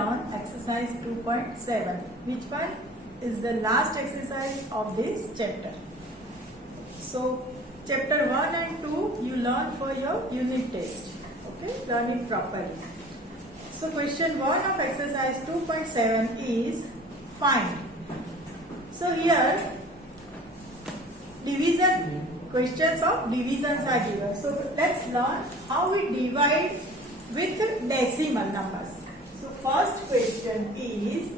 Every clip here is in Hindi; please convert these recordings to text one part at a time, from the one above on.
learn exercise 2.7, which one is the last exercise of this chapter. So chapter 1 and 2 you learn for your unit test. Okay, learn it properly. So question 1 of exercise 2.7 is find. So here division, questions of divisions are given. So let's learn how we divide with decimal numbers. So first question is,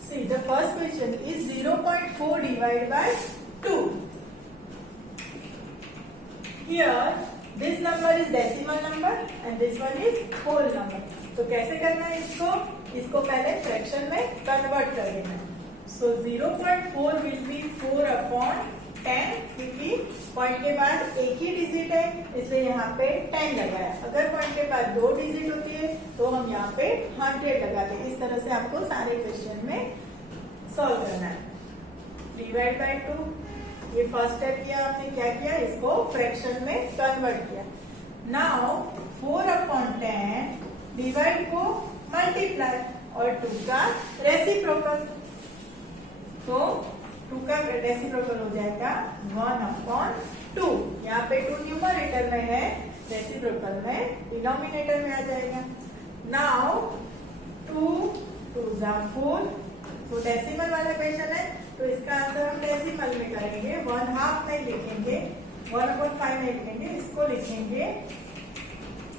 see the first question is 0.4 divided by 2. Here this number is decimal number and this one is whole number. तो कैसे करना है इसको पहले फ्रैक्शन में कन्वर्ट कर देना है. So 0.4 will be 4 upon 10 क्योंकि पॉइंट के बाद एक ही डिजिट है इसलिए यहाँ पे 10 लगाया. अगर पॉइंट के बाद 2 डिजिट होती है तो हम यहाँ पे 100 लगाते हैं. इस तरह से आपको सारे क्वेश्चन में सॉल्व करना है. डिवाइड बाय 2, ये फर्स्ट स्टेप किया आपने. क्या किया, इसको फ्रैक्शन में कन्वर्ट किया. नाउ 4 अपॉन 10 डिवाइड को मल्टीप्लाई और 2 का रेसिप्रोकल. तो 2 का रेसिप्रोकल हो जाएगा 1 अपॉन 2. यहाँ पे 2 न्यूमरेटर में है, रेसिप्रोकल में डिनोमिनेटर में आ जाएगा. नाउ 2 2 4. तो डेसिमल वाला क्वेश्चन है तो इसका आंसर हम डेसिमल में करेंगे. 1/2 नहीं लिखेंगे, 1/5 नहीं लिखेंगे, इसको लिखेंगे.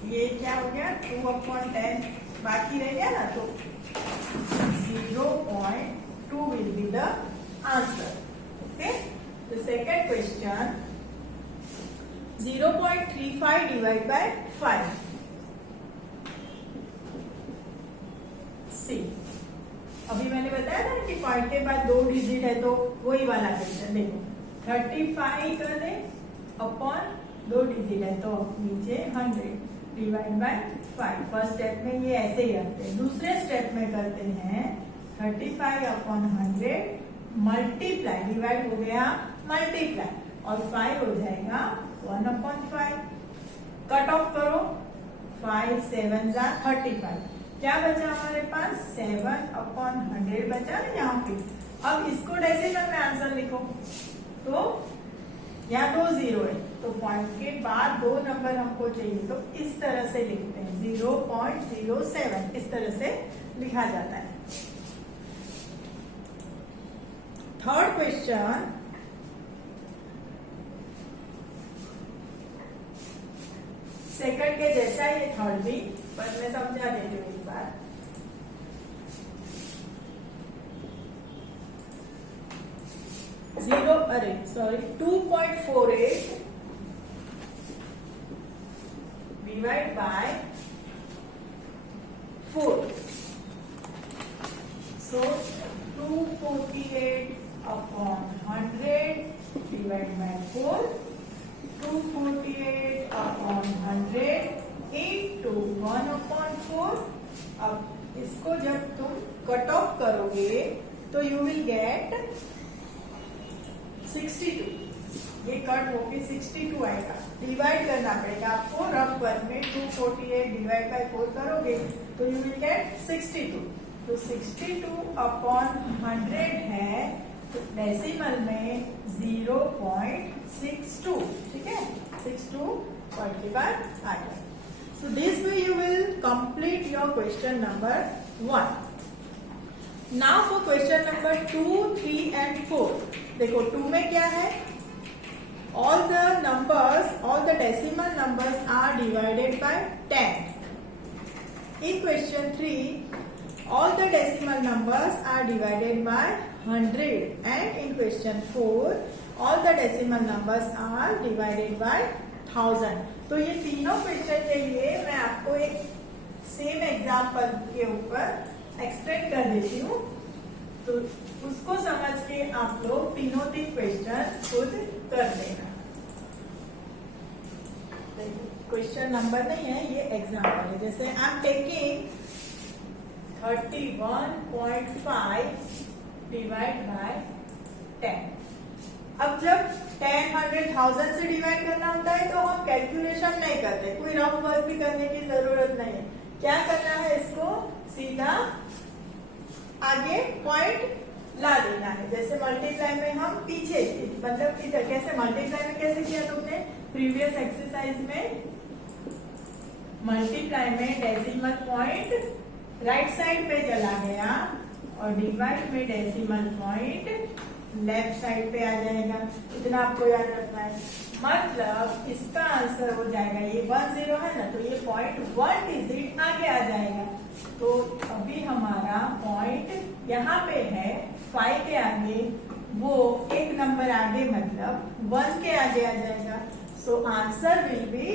ये क्या हो गया 2 अपॉन 10 बाकी रह गया ना, तो 0.2 will be the answer. Okay. The second question 0.35 divided by 5. See, अभी मैंने बताया ना कि पॉइंट के बाद 2 डिजिट है तो वही वाला क्वेश्चन. देखो 35 कर दे अपॉन 2 डिजिट है तो नीचे 100 डिवाइड बाय 5. फर्स्ट स्टेप में ये ऐसे ही रखते हैं. दूसरे स्टेप में करते हैं 35 अपॉन 100 मल्टीप्लाई, डिवाइड हो गया मल्टीप्लाई और 5 हो जाएगा 1 अपॉन 5. कट ऑफ करो 5 7 जा 35. क्या बचा हमारे पास 7 अपॉन 100 बचा ना यहाँ पे. अब इसको डेसिमल में आंसर लिखो तो यहाँ 2 0 है तो पॉइंट के बाद 2 नंबर हमको चाहिए तो इस तरह से लिखते हैं 0.07. इस तरह से लिखा जाता है. थर्ड क्वेश्चन सेकंड के जैसा ये थर्ड भी, पर मैं समझा देती हूँ एक बार. अरे sorry 2.48 divide by 4. So 248 upon 100 divide by 4. 248 upon 100 into 1 upon 4. अब इसको जब तुम कट ऑफ करोगे तो यू विल गेट 62. ये कट होके 62 आएगा. डिवाइड करना पड़ेगा आपको रफ वर्क में. 248 डिवाइड बाय 4 करोगे तो यू विल गेट 62. तो 62 अपॉन 100 है तो डेसिमल में 0.62. ठीक है, 62 पॉइंट के बाद आ गया. So this way you will complete your question number 1. Now for question number 2, 3 and 4. देखो 2 में क्या है, all the numbers, all the decimal numbers are divided by 10. In question 3, all the decimal numbers are divided by 100. And in question 4, all the decimal numbers are divided by 1000. तो ये तीनों क्वेश्चन के लिए मैं आपको एक सेम एग्जाम्पल के ऊपर एक्सप्लेन कर देती हूँ. तो उसको समझ के आप लोग तीनों क्वेश्चन खुद कर देना. क्वेश्चन नंबर नहीं है, ये एग्जाम्पल है. जैसे I am taking 31.5 divide by 10. अब जब 10, 100, 1000 से डिवाइड करना होता है तो हम कैलकुलेशन नहीं करते, कोई रफ वर्क भी करने की जरूरत नहीं है. क्या करना है, इसको सीधा आगे पॉइंट ला देना है। जैसे मल्टीप्लाई में हम पीछे, मतलब इधर कैसे मल्टीप्लाई में कैसे किया तुमने प्रीवियस एक्सरसाइज में, मल्टीप्लाई में डेसिमल पॉइंट राइट साइड पे चला गया और डिवाइड में डेसिमल पॉइंट लेफ्ट साइड पे आ जाएगा। इतना आपको याद रखना है। मतलब इसका आंसर हो जाएगा, ये 10 है ना, तो ये पॉइंट 1 डिजिट आगे आ जाएगा। तो अभी हमारा पॉइंट यहाँ पे है 5 के आगे, वो एक नंबर आगे मतलब 1 के आगे आ जाएगा। So answer will be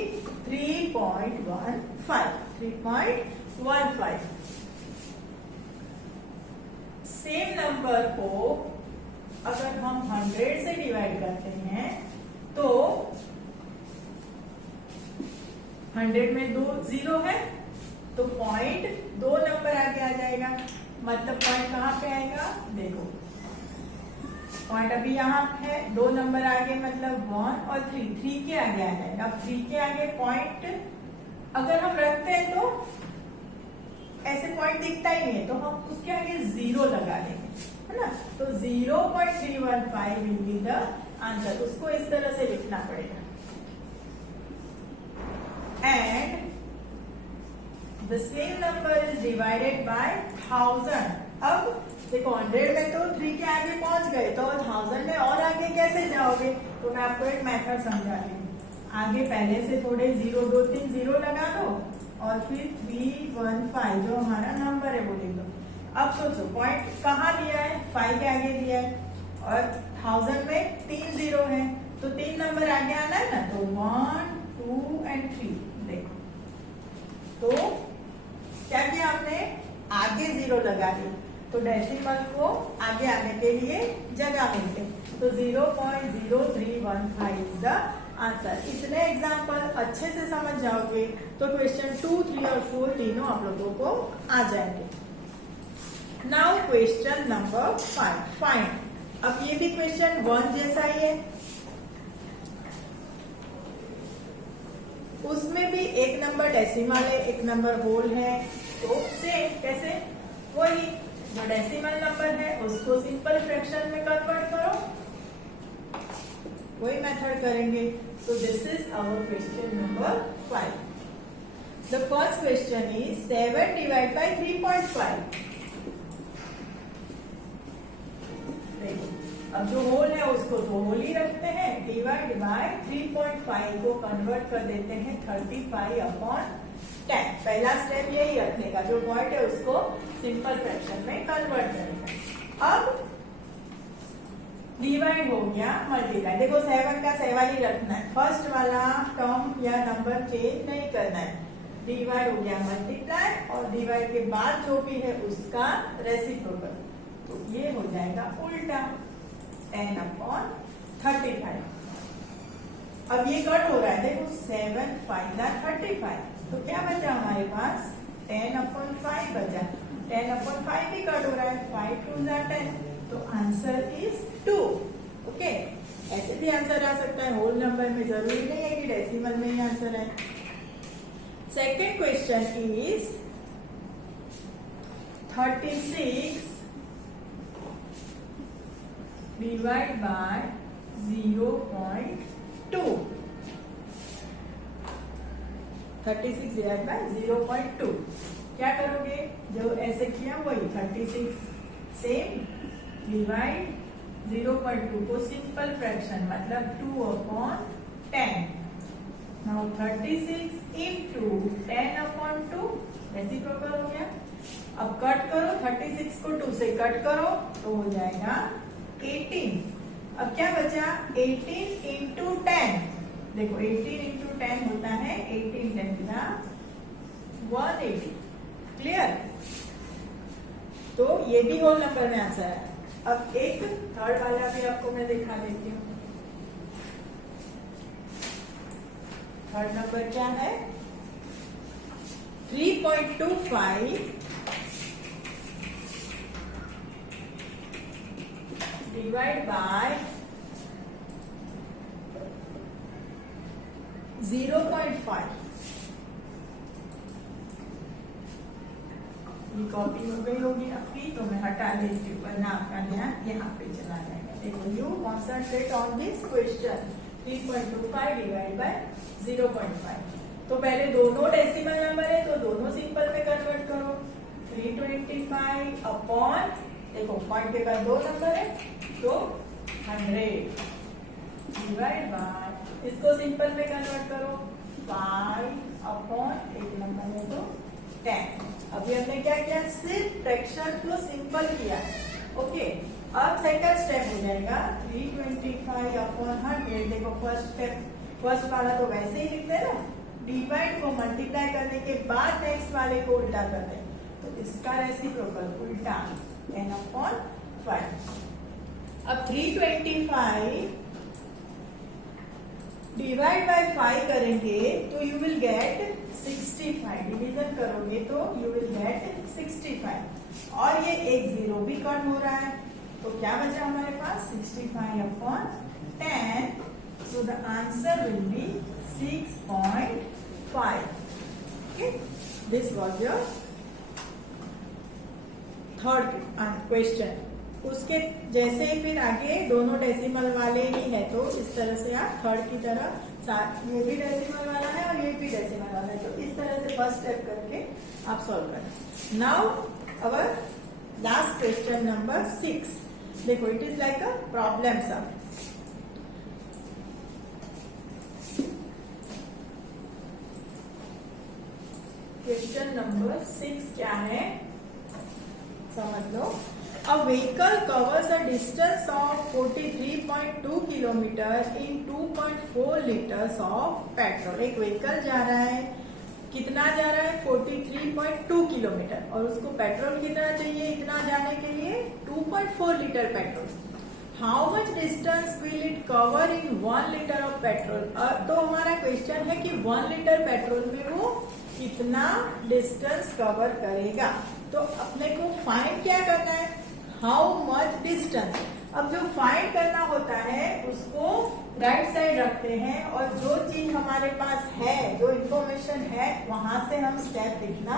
3.15। 3.15। Same number को अगर हम 100 से डिवाइड करते हैं तो 100 में 2 0 है, तो पॉइंट 2 नंबर आगे आ जाएगा। मतलब पॉइंट कहाँ पे आएगा, देखो पॉइंट अभी यहाँ है 2 नंबर आगे, मतलब 1 और 3 के आगे आ जाएगा। 3 के आगे पॉइंट अगर हम रखते हैं तो ऐसे पॉइंट दिखता ही नहीं है, तो हम उसके आगे 0 लगा देंगे, है ना। तो 0.315 विल बी द आंसर। उसको इस तरह से लिखना पड़ेगा। And the same number is divided by 1000। अब देखो 100 में तो 3 के आगे पहुंच गए, तो 1000 में और आगे कैसे जाओगे, तो मैं आपको एक मेथड समझा रही हूँ। आगे पहले से थोड़े 0 2 3 0 लगा दो और फिर 315 जो हमारा नंबर है वो लिख दो। अब सोचो पॉइंट कहाँ दिया है, 5 के आगे दिया है और 1000 में 3 0 है, तो 3 नंबर आगे आना है ना, तो 1 2 एंड 3। देखो तो क्या किया आपने, आगे 0 लगा दिया, तो डेसिमल को आगे आने के लिए जगह मिलते, तो 0.0315 इज द आंसर। इतने एग्जाम्पल अच्छे से समझ जाओगे तो क्वेश्चन 2, 3 और 4 तीनों आप लोगों को आ जाएंगे। Now question number 5, find. अब ये भी क्वेश्चन 1 जैसा ही है, उसमें भी एक नंबर डेसिमल है, एक नंबर होल है, तो सेम कैसे, वही जो डेसिमल नंबर है उसको सिंपल फ्रैक्शन में कन्वर्ट करो, वही मेथड करेंगे। So this is our question number 5. The first question is 7 divided by 3.5. देखिए अब जो होल है उसको तो होल ही रखते हैं, डिवाइड बाय 3.5 को कन्वर्ट कर देते हैं 35/10। पहला स्टेप यही रखने का, जो पॉइंट है उसको सिंपल फ्रैक्शन में कन्वर्ट करेगा। अब डिवाइड हो गया मल्टीप्लाई, देखो 7 का 7 ही रखना है, फर्स्ट वाला टर्म या नंबर चेंज नहीं करना है। डिवाइड हो गया मल्टीप्लाई और डिवाइड के बाद जो भी है उसका रेसिप्रोकल, तो ये हो जाएगा उल्टा 10/35। अब ये कट हो रहा है, देखो 7 5 35, तो क्या बचा हमारे पास 10/5 बचा। 10/5 भी कट हो रहा है, 5 2 10, तो आंसर इज 2। ओके, ऐसे भी आंसर आ सकता है, होल नंबर में, जरूरी नहीं है कि डेसिमल में ही आंसर है। Second question is 36 divide by 0.2। 36 divide by 0.2 क्या करोगे, जो ऐसे किया वही 36 सेम डिवाइड 0.2 को सिंपल फ्रैक्शन मतलब 2/10। नाउ 36 इंटू 10/2 रेसिप्रोकल हो गया। अब कट करो, 36 को 2 से कट करो तो हो जाएगा 18। अब क्या बचा, 18 इंटू 10। देखो 18 इंटू 10 होता है 18 10 180। क्लियर, तो ये भी होल नंबर में आंसर है। अब एक थर्ड वाला भी आपको मैं दिखा देती हूँ। थर्ड नंबर क्या है, 3.25 डिवाइड बाय 0.5। ये कॉपी हो गई होगी आपकी, तो मैं हटा देती हूँ, वरना आपका ध्यान यहाँ पे चला जाएगा। देखो, you concentrate on this question. 3.25 divide by 0.5। तो पहले दोनों डेसिमल नंबर है तो दोनों सिंपल में कन्वर्ट करो। 325 अपॉन, देखो पॉइंट के बाद दो नंबर है तो 100 डिवाइड बाय, इसको सिंपल में कन्वर्ट करो 5 अपॉन, एक नंबर है तो 10। अभी हमने क्या किया, सिर्फ फ्रैक्शन को सिंपल किया। ओके, अब सेकंड स्टेप हो जाएगा 325 अपॉन 100। देखो फर्स्ट स्टेप, फर्स्ट वाला तो वैसे ही लिखते हैं ना, डिवाइड को मल्टीप्लाई करने के बाद नेक्स्ट वाले को उल्टा करते हैं, तो इसका रेसिप्रोकल उल्टा 10 अपॉन 5। अब 325 डिवाइड बाय 5 करेंगे तो यू विल गेट 65। डिवीजन करोगे तो यू विल गेट 65, और ये एक जीरो भी कट हो रहा है, तो क्या बचा हमारे पास 65 upon 10। So the answer will be 6.5। Okay, this was your third question. उसके जैसे ही फिर आगे दोनों डेसिमल वाले ही है, तो इस तरह से आप थर्ड की तरह, ये भी डेसिमल वाला है और ये भी डेसिमल वाला है, तो इस तरह से फर्स्ट स्टेप करके आप सॉल्व करें। Now our last question number 6। देखो, it is like a problem sum. Question number 6 क्या है, समझ लो। A vehicle covers a distance of 43.2 kilometre in 2.4 liters of petrol। एक व्हीकल जा रहा है, कितना जा रहा है 43.2 किलोमीटर, और उसको पेट्रोल कितना चाहिए इतना जाने के लिए 2.4 litre petrol. How much distance will it cover in 1 litre of petrol. तो हमारा क्वेश्चन है कि 1 लीटर पेट्रोल में वो कितना डिस्टेंस कवर करेगा। तो अपने को फाइंड क्या करना है, हाउ मच डिस्टेंस। अब जो फाइंड करना होता है उसको राइट साइड रखते हैं, और जो चीज हमारे पास है, जो इंफॉर्मेशन है, वहां से हम स्टेप लिखना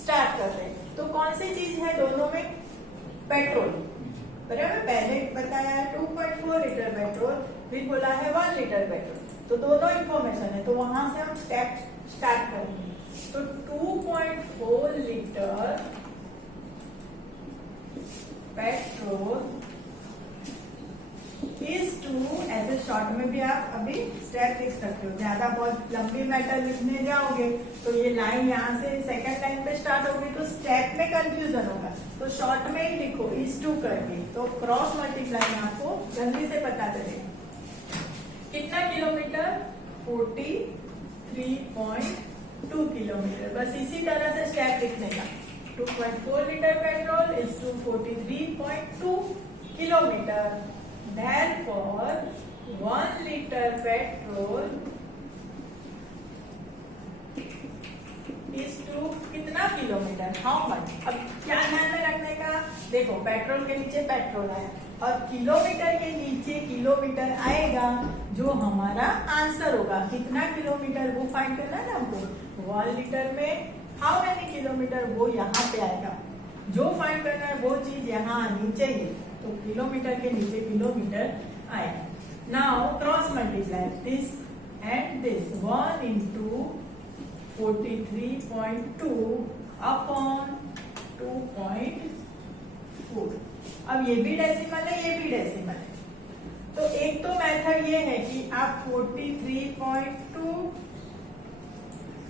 स्टार्ट कर रहे हैं। तो कौन सी चीज है दोनों में, पेट्रोल, बराबर। पहले बताया है 2.4 लीटर पेट्रोल, फिर बोला है 1 लीटर पेट्रोल, तो दोनों इंफॉर्मेशन है, तो वहां से हम स्टेप स्टार्ट करेंगे। तो 2.4 लीटर पेट्रोल इज टू, ऐसे शॉर्ट में भी आप अभी स्टेप लिख सकते हो। ज्यादा बहुत लंबी मैटर लिखने जाओगे तो ये लाइन यहाँ से सेकंड लाइन पे स्टार्ट होगी, तो स्टेप में कंफ्यूजन होगा, तो शॉर्ट में ही लिखो इज टू करके, तो क्रॉस मल्टीप्लाई आपको जल्दी से पता चलेगा। कितना किलोमीटर, 43.2 किलोमीटर। बस इसी तरह से स्टेप लिखने का। 2.4 litre petrol is to 43.2 kilometre. Therefore, 1 liter petrol is to कितना किलोमीटर, हाउ मच। अब क्या ध्यान में रखने का, देखो पेट्रोल के नीचे पेट्रोल है और किलोमीटर के नीचे किलोमीटर आएगा, जो हमारा आंसर होगा। कितना किलोमीटर वो फाइंड करना है ना हमको। 1 लीटर में हाउ मेनी किलोमीटर, वो यहाँ पे आएगा। जो फाइंड करना है वो चीज यहाँ आनी चाहिए, तो किलोमीटर के नीचे किलोमीटर आएगा। Now cross multiply this and this, 1 into 43.2 upon 2.4। अब ये भी डेसिमल है, ये भी डेसिमल है, तो एक तो मेथड ये है कि आप 43.2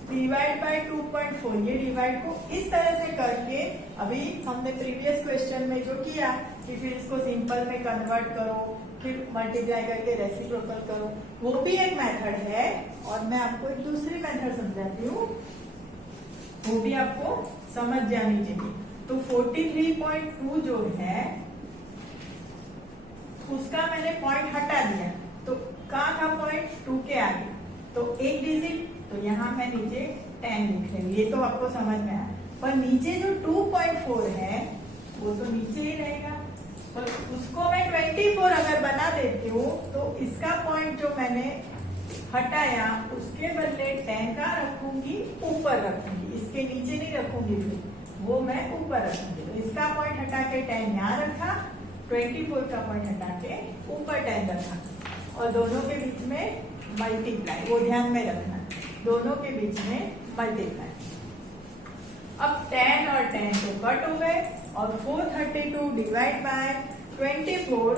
डिवाइड बाय 2.4, ये डिवाइड को इस तरह से करके, अभी हमने प्रीवियस क्वेश्चन में जो किया कि फिर इसको सिंपल में कन्वर्ट करो, फिर मल्टीप्लाई करके रेसिप्रोकल करो, वो भी एक मेथड है। और मैं आपको एक दूसरी मेथड समझाती हूँ, वो भी आपको समझ जानी चाहिए। तो 43.2 जो है उसका मैंने पॉइंट हटा दिया, तो कहाँ था पॉइंट, 2 के आगे, तो एक डिजिट, तो यहाँ मैं नीचे 10 लिख रही हूँ, ये तो आपको समझ में आया। पर नीचे जो 2.4 है वो तो नीचे ही रहेगा, और उसको मैं 24 अगर बना देती हूँ, तो इसका पॉइंट जो मैंने हटाया उसके बदले 10 का रखूंगी, ऊपर रखूंगी, इसके नीचे नहीं रखूंगी। वो मैं ऊपर रखूंगी। तो इसका पॉइंट हटा के 10 यहाँ रखा, 24 का पॉइंट हटा के ऊपर 10 रखा, और दोनों के बीच में मल्टीप्लाई, वो ध्यान में रखना, दोनों के बीच में मल्टीप्लाई। अब 10 और 10 तो कट हो गए, और 432 divide by 24,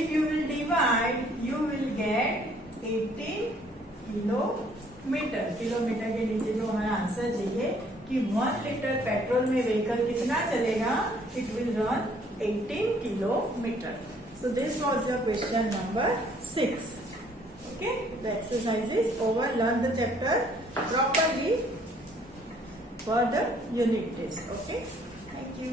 if you will divide, you will get 18 kilometre. Kilometre के नीचे जो हमारा आंसर चाहिए कि 1 लीटर पेट्रोल में व्हीकल कितना चलेगा, it will run 18 kilometre. So this was your question number 6. Okay, the exercise is over. Learn the chapter properly for the unit test. Okay, thank you.